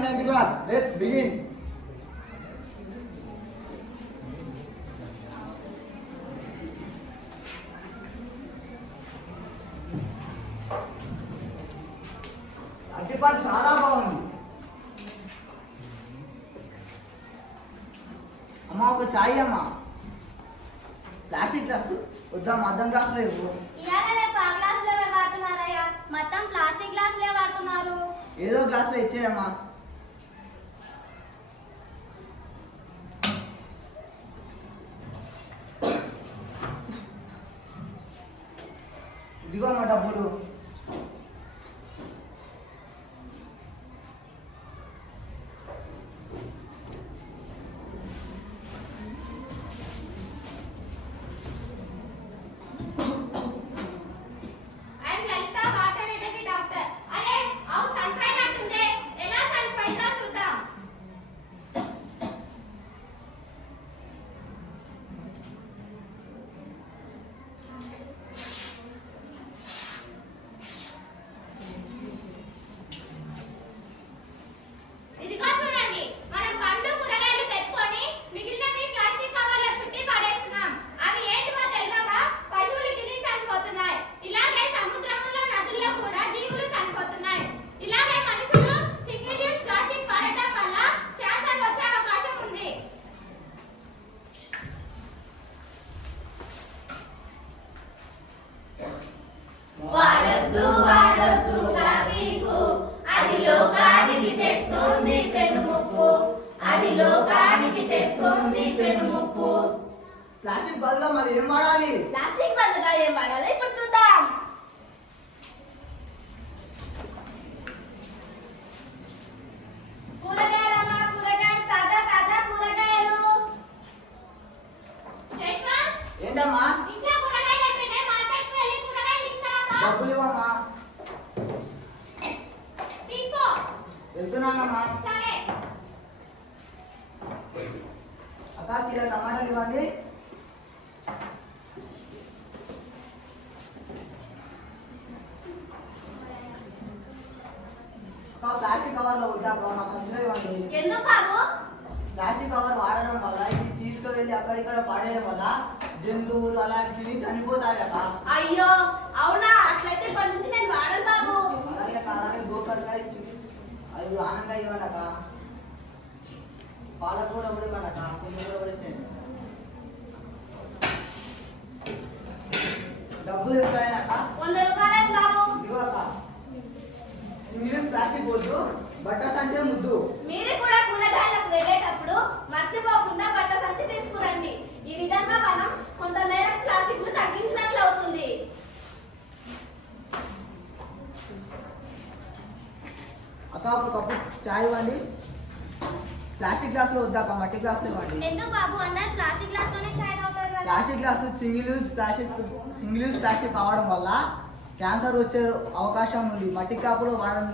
morning 9th class. Let's begin. అట్టిపండు చాలా బాగుంది. అమ్మ ఒక చాయ్ అమ్మా. ప్లాస్టిక్ గ్లాసు వద్దా, మద్దం గ్లాసులో ఇవ్వు. మొత్తం ప్లాస్టిక్ గ్లాసులే వాడుతున్నారు. ఏదో గ్లాసులో ఇచ్చేయమ్మా. ఇదిగో అమ్మా డబ్బులు. ప్లాస్టిక్ బదులుగా మరి ఏం వాడాలి? ప్లాస్టిక్ బదులుగా ఏం వాడాలి ఇప్పుడు చూద్దాం. కూరగాయలమ్మా, కూరగాయలు, తాజా తాజా కూరగాయలు. ఏంటమ్మా? ఇంట్లో కూరగాయలు అయిపోయినాయి, మార్కెట్కి వెళ్ళి కూరగాయలు తీసుకురామ్మా. డబ్బులు ఇవ్వమ్మా. తీసుకో. వెళ్తున్నానమ్మా. సరే. అక్క కిలో టమాటాలు ఇవ్వండి. ప్లాస్టిక్ కవర్ లో ఉంటాక మా సంచిలో ఇవ్వండి. ఎందుకు బాబు? ప్లాస్టిక్ కవర్ వాడడం వల్ల ఇది తీసుకువెళ్ళి అక్కడిక్కడ పాడేయడం వల్ల జంతువులు అలాంటివి చనిపోతాయి అక్క. అయ్యో అవునా? అట్లయితే ఇప్పటి నుంచి నేను వాడను బాబు. అలాగే గోకరకాయ అది ఆనంకాయ ఇవ్వండి అక్క. పాలకూర కూడా ఇవ్వండి అక్క. పుంజూర కూడా ఇచ్చేయండి. డబ్బులు ఇవ్వాలక్క. 100 రూపాయలు బాబు. ఇవ్వ అక్క. సింగిల్ ప్లాస్టిక్ వద్దు, బట్ట సంచి ముద్దు. మీరు కూడా కూరగాయలకు వెళ్ళేటప్పుడు మర్చిపోకుండా బట్ట సంచి తీసుకురండి. ఈ విధంగా మనం కొంతమేర ప్లాస్టిక్ ను తగ్గించినట్లు అవుతుంది. అక్క ఒక కప్పు చాయ్ ఇవ్వండి. ప్లాస్టిక్ గ్లాసులో వద్దాక మట్టి గ్లాసులో ఇవ్వండి. ఎందుకు బాబు? అందరూ ప్లాస్టిక్ గ్లాస్ లోనే చాయ్ తాగుతారు కదా. Plastic glass single use plastic కావడం వల్ల క్యాన్సర్ వచ్చే అవకాశం ఉంది. మట్టి కప్పులు వాడడం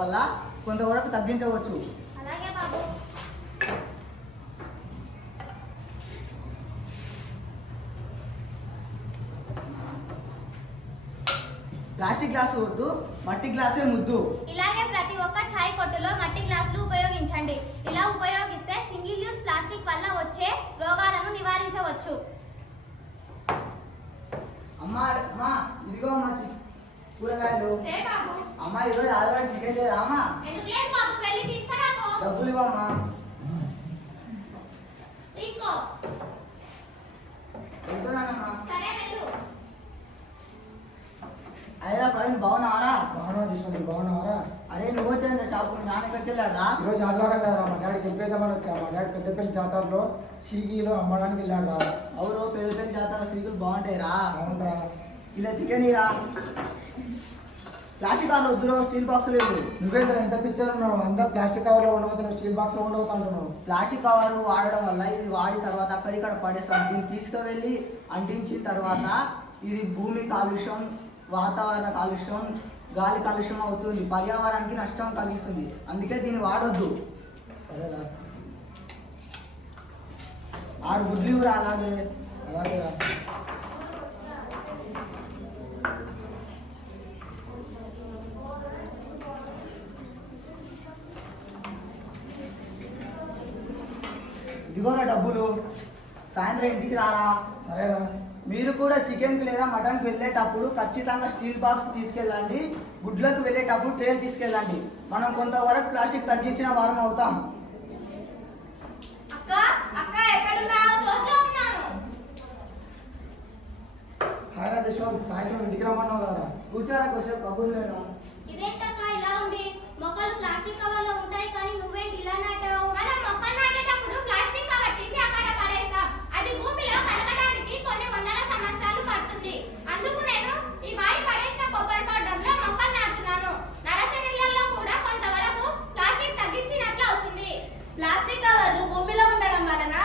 వల్ల కొంతవరకు తగ్గించవచ్చు. అలాగే బాబు. ప్లాస్టిక్ గ్లాసు వద్దు, మట్టి గ్లాసే ముద్దు. ఇలాగే ప్రతి ఒక్క చాయ్ కొట్టులో మట్టి గ్లాసులు ఉపయోగించండి. ఇలా ఉపయోగిస్తే సింగిల్ యూజ్ ప్లాస్టిక్ వల్ల వచ్చే రోగాలను నివారించవచ్చు. అమ్మా ఇదిగో అమ్మా కూరగాయలు. అమ్మా ఈరోజు ఆదివారం చికెన్ లేదా అమ్మా? డబ్బులు ఇవ్వమ్మా. వెళ్తున్నానమ్మా. అయ్యా ప్రవీణ్ బాగున్నావారా? బాగున్నావారా? అరే నువ్వు వచ్చాను షాపు నాన్న ఎక్కడికి వెళ్ళాడా? ఈరోజు ఆదివారం కదా, మా డాడీ తెలిపేద్దామని వచ్చా. మా డాడీ పెద్దపల్లి జాతరలో సీగీలో అమ్మడానికి వెళ్ళాడు రా. అవురు పెద్దపల్లి జాతర సీకులు బాగుంటాయిరా. అవునరా. ఇలా చికెన్ ఇరా. ప్లాస్టిక్ కవర్లో వద్దురో, స్టీల్ బాక్స్ లేదు. నువ్వేంద్ర ఎంత పిక్చర్ ఉన్నావు? అంతా ప్లాస్టిక్ కవర్లో ఉండబోతున్నావు, స్టీల్ బాక్స్ లో ఉండబోతున్నావు. ప్లాస్టిక్ కవర్ వాడడం వల్ల ఇది వాడిన తర్వాత అక్కడిక్కడ పడేస్తాం. దీన్ని తీసుకువెళ్ళి అంటించిన తర్వాత ఇది భూమి కాలుష్యం, వాతావరణ కాలుష్యం, గాలి కాలుష్యం అవుతుంది, పర్యావరణానికి నష్టం కలిగిస్తుంది. అందుకే దీన్ని వాడొద్దు. సరేనా? 6 గుడ్లు కూడా అలాగే అలాగే. ఇదిగోరా డబ్బులు, సాయంత్రం ఇంటికి రారా. సరేరా. మీరు కూడా చికెన్కి లేదా మటన్కి వెళ్ళేటప్పుడు ఖచ్చితంగా స్టీల్ బాక్స్ తీసుకెళ్ళండి. గుడ్లకు వెళ్ళేటప్పుడు ట్రేలు తీసుకెళ్ళండి. మనం కొంతవరకు ప్లాస్టిక్ తగ్గించిన వారం అవుతాం. అక్క అక్క ఎక్కడున్నావు? తోటలో ఉన్నాను. హాయ్ రా జశ్వంత్, సాయంత్రం ఇంటికి రమ్మన్నావు కదరా. కూర్చోరా కొంచెం కబుర్లు లేదా. ఇదేంటక్క ఇలా ఉంది? మొక్కలు ప్లాస్టిక్ కవర్లో ఉంటాయి కానీ నువ్వేంటి ఇలా నాటావు? మనం మొక్కలు నాటేటప్పుడు ప్లాస్టిక్ కవర్ తీసి అక్కడ పడేస్తాం. అది భూమిలో కరగడానికి కొన్ని వందల సంవత్సరాలు పడుతుంది. అందుకు నేను ఈ వాడి పడేసిన కొబ్బరి బొడ్డంలో మొక్కలు నాటుతున్నాను. నర్సరీలలో కూడా కొంతవరకు ప్లాస్టిక్ తగ్గించినట్లు అవుతుంది. ప్లాస్టిక్ కవర్లు భూమిలో ఉండడం వలన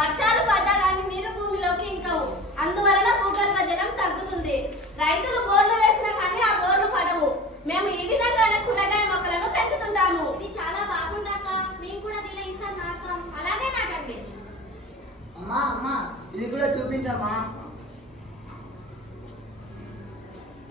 వర్షాలు పడ్డా కానీ నీరు భూమిలోకి ఇంకవు. అందువలన భూగర్భ జలం తగ్గుతుంది. రైతులు బోర్లు వేసినా కానీ ఆ బోర్లు పడవు. మేము ఈ విధంగానే కూరగాయ మొక్కలను పెంచుతుంటాము. ఇది చాలా బాగుందక్క. మేము కూడా దీనిలో ఈసారి నాటుతాం. అలాగే నాటండి. అమ్మా అమ్మా ఇది కూడా చూపించమ్మా.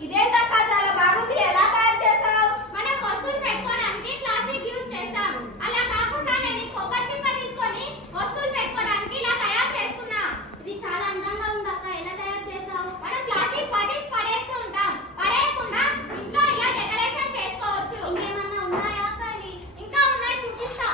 ఇదేంటక్క చాలా బాగుంది. ఎలా తయారు చేసావు? మనం వస్తువులు పెట్టుకోవడానికి ప్లాస్టిక్ యూజ్ చేస్తాం. అలా కాకుండా నేను ఈ కొబ్బరి చిప్ప తీసుకొని వస్తువులు పెట్టుకోవడానికి ఇలా తయారు చేసుకున్నా. ఇది చాలా అందంగా ఉంది అక్క. ఎలా తయారు చేసావు? మనం ప్లాస్టిక్ బాటిల్స్ పడేస్తూ ఉంటాం. పడేయకుండా ఇంట్లో ఇలా డెకరేషన్ చేసుకోవచ్చు. ఇంకేమన్నా ఉన్నాయా అక్క? ఇవి ఇంకా ఉన్నాయి, చూపిస్తా.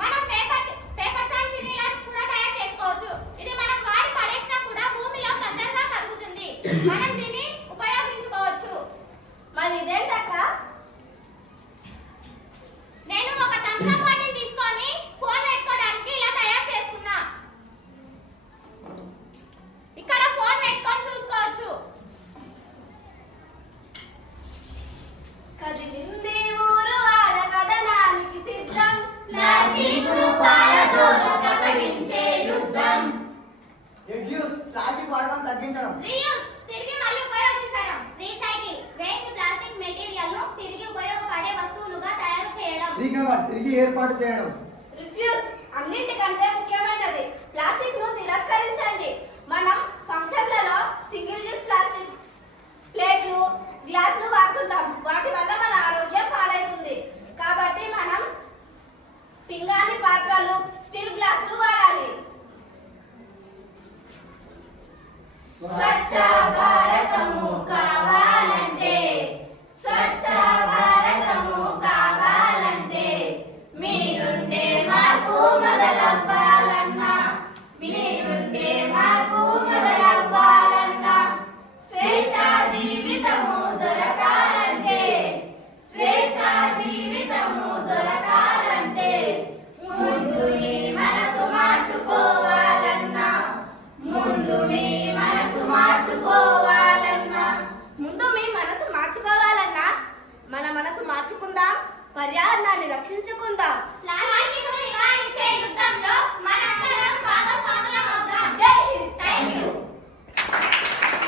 మనం పేపర్ సంచిని ఇలా కూడా తయారు చేసుకోవచ్చు. ఇది మనం వాడి పడేసినా కూడా భూమిలో తొందరగా కరుగుతుంది. మనం దీన్ని ఉపయోగించుకోవచ్చు. మరి ఇదేంటక్క? నేను ఒక థమ్స్ అప్ బాటిల్ తీసుకొని ఫోన్ పెట్టుకోవడానికి ఇలా తయారు చేసుకున్నా. ఇక్కడ ఫోన్ పెట్టుకొని చూసుకోవచ్చు. కదిలింది ఊరు ఆడ కథనానికి సిద్ధం. ప్లాస్టిక్ను పారదోల ప్రకటించే యుద్ధం. రెడ్యూస్ ప్లాస్టిక్ వాడకం తగ్గించడం. రీయూజ్ తిరిగి మళ్ళీ ఉపయోగించడం. రీసైకిల్ వేస్ట్ ప్లాస్టిక్ మెటీరియల్ ను తిరిగి ఉపయోగపడే వస్తువులుగా తయారు చేయడం. రీకవర్ తిరిగి ఏర్పాటు చేయడం. రిఫ్యూజ్ అన్నింటికంటే ముఖ్యమైనది. ప్లాస్టిక్ ను తిరస్కరించండి. మనం ఫంక్షన్లలో సింగిల్ యూజ్ ప్లాస్టిక్ ప్లేట్లు, గ్లాసులు వాడుతుంటాం. వాటి వల్ల మన ఆరోగ్యం పాడవుతుంది. కాబట్టి మనం పింగాణి పాత్రలు, స్టీల్ గ్లాసులు వాడాలి. స్వచ్ఛ భారతము కావాలంటే, స్వచ్ఛ భారతము కావాలంటే మీ నుండే మార్పు మొదలవ్వాలన్నా, మీ నుండే మార్పు మొదలవ్వాలన్నా, స్వేచ్ఛా జీవితము దొరకాలంటే, స్వేచ్ఛా జీవితము దొరకాలంటే ముందు నీ మనసు మార్చుకోవాలన్నా, ముందు మీ మనసు మార్చుకోవాలన్నా, ముందు మీ మనసు మార్చుకోవాలన్నా మన మనసు మార్చుకుందాం. పర్యావరణాన్ని రక్షించుకుందాం. ప్లాస్టిక్ ను నివారించే యుద్ధంలో మన